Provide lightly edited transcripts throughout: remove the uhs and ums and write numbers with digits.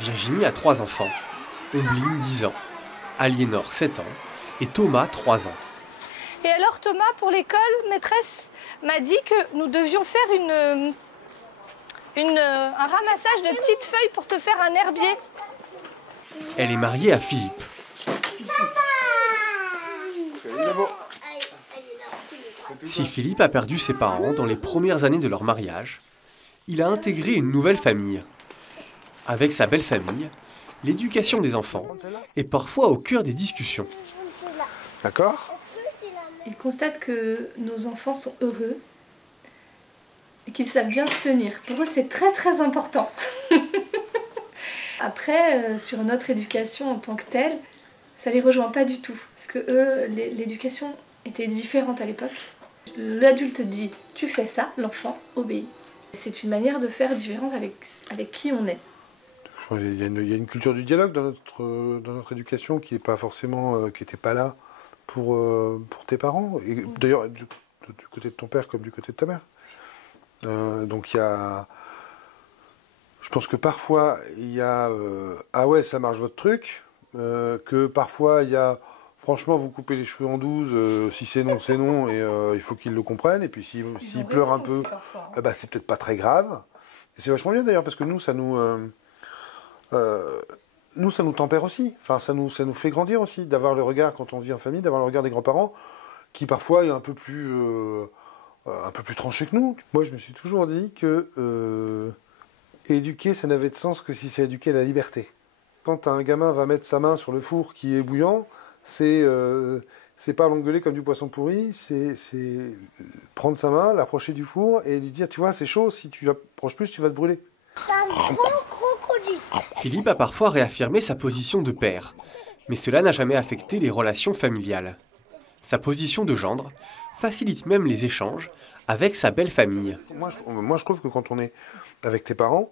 Virginie a 3 enfants, Ombline 10 ans, Aliénor 7 ans et Thomas 3 ans. Et alors Thomas, pour l'école, maîtresse m'a dit que nous devions faire un ramassage de petites feuilles pour te faire un herbier. Elle est mariée à Philippe. Si Philippe a perdu ses parents dans les premières années de leur mariage, il a intégré une nouvelle famille. Avec sa belle famille, l'éducation des enfants est parfois au cœur des discussions. D'accord ? Il constate que nos enfants sont heureux et qu'ils savent bien se tenir. Pour eux, c'est très très important. Après, sur notre éducation en tant que telle, ça les rejoint pas du tout. Parce que eux, l'éducation était différente à l'époque. L'adulte dit « tu fais ça », l'enfant obéit. C'est une manière de faire différente avec qui on est. Il y a une culture du dialogue dans notre éducation qui n'est pas forcément, qui n'était pas là pour tes parents. Et d'ailleurs, du côté de ton père comme du côté de ta mère. Donc il y a... Je pense que parfois, il y a ah ouais, ça marche votre truc. Que parfois, il y a franchement, vous coupez les cheveux en 12. Si c'est non, c'est non. Et il faut qu'ils le comprennent. Et puis s'ils pleurent un peu, bah, c'est peut-être pas très grave. Et c'est vachement bien d'ailleurs, parce que nous, ça nous tempère aussi. Enfin, ça nous fait grandir aussi, d'avoir le regard, quand on vit en famille, d'avoir le regard des grands-parents, qui parfois est un peu plus tranché que nous. Moi, je me suis toujours dit que éduquer, ça n'avait de sens que si c'est éduquer la liberté. Quand un gamin va mettre sa main sur le four qui est bouillant, c'est pas l'engueuler comme du poisson pourri, c'est prendre sa main, l'approcher du four et lui dire, tu vois, c'est chaud, si tu approches plus, tu vas te brûler. Philippe a parfois réaffirmé sa position de père, mais cela n'a jamais affecté les relations familiales. Sa position de gendre facilite même les échanges avec sa belle famille. Moi, je trouve que quand on est avec tes parents,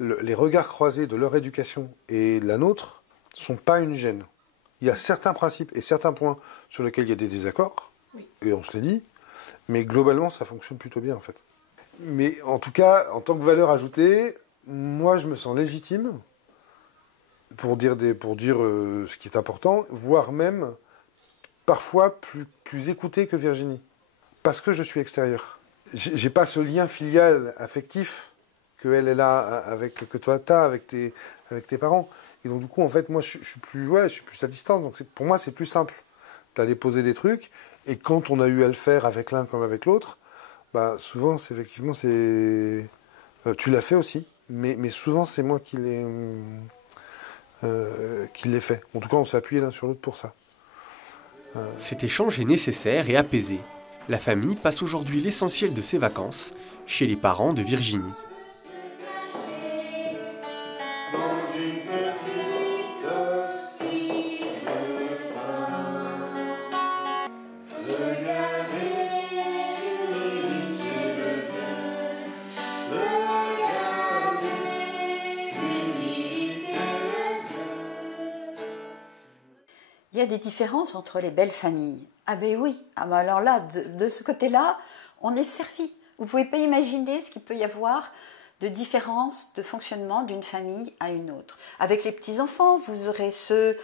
les regards croisés de leur éducation et de la nôtre sont pas une gêne. Il y a certains principes et certains points sur lesquels il y a des désaccords, et on se les dit, mais globalement, ça fonctionne plutôt bien, en fait. Mais en tout cas, en tant que valeur ajoutée, moi, je me sens légitime pour dire ce qui est important, voire même parfois plus écouté que Virginie. Parce que je suis extérieur. J'ai pas ce lien filial, affectif, qu'elle a que toi t'as avec tes parents. Et donc du coup, en fait, moi, je suis plus à distance. Donc pour moi, c'est plus simple d'aller poser des trucs. Et quand on a eu à le faire avec l'un comme avec l'autre, bah souvent, effectivement, tu l'as fait aussi. Mais souvent, c'est moi qui l'ai fait. En tout cas, on s'est appuyé l'un sur l'autre pour ça. Cet échange est nécessaire et apaisé. La famille passe aujourd'hui l'essentiel de ses vacances chez les parents de Virginie. Il y a des différences entre les belles familles. Ah ben oui, ah ben alors là, de ce côté-là, on est servi. Vous ne pouvez pas imaginer ce qu'il peut y avoir de différence de fonctionnement d'une famille à une autre. Avec les petits-enfants, vous aurez ceux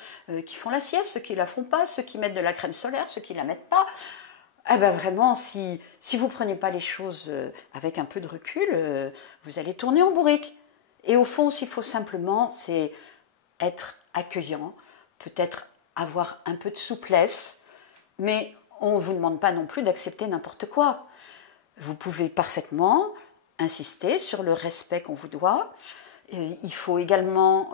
qui font la sieste, ceux qui ne la font pas, ceux qui mettent de la crème solaire, ceux qui ne la mettent pas. Ah ben vraiment, si vous ne prenez pas les choses avec un peu de recul, vous allez tourner en bourrique. Et au fond, ce qu'il faut simplement, c'est être accueillant, peut-être avoir un peu de souplesse, mais on ne vous demande pas non plus d'accepter n'importe quoi. Vous pouvez parfaitement insister sur le respect qu'on vous doit. Et il faut également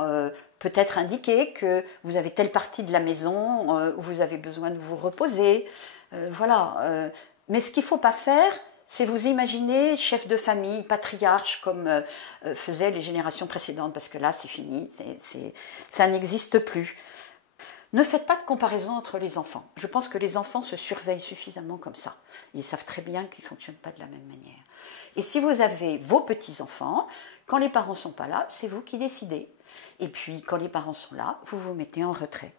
peut-être indiquer que vous avez telle partie de la maison où vous avez besoin de vous reposer. Voilà. Mais ce qu'il ne faut pas faire, c'est vous imaginer chef de famille, patriarche, comme faisaient les générations précédentes, parce que là, c'est fini, ça n'existe plus. Ne faites pas de comparaison entre les enfants. Je pense que les enfants se surveillent suffisamment comme ça. Ils savent très bien qu'ils ne fonctionnent pas de la même manière. Et si vous avez vos petits-enfants, quand les parents ne sont pas là, c'est vous qui décidez. Et puis, quand les parents sont là, vous vous mettez en retrait.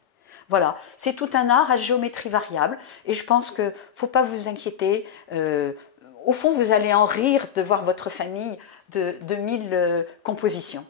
Voilà, c'est tout un art à géométrie variable. Et je pense qu'il ne faut pas vous inquiéter. Au fond, vous allez en rire de voir votre famille de 1000 compositions.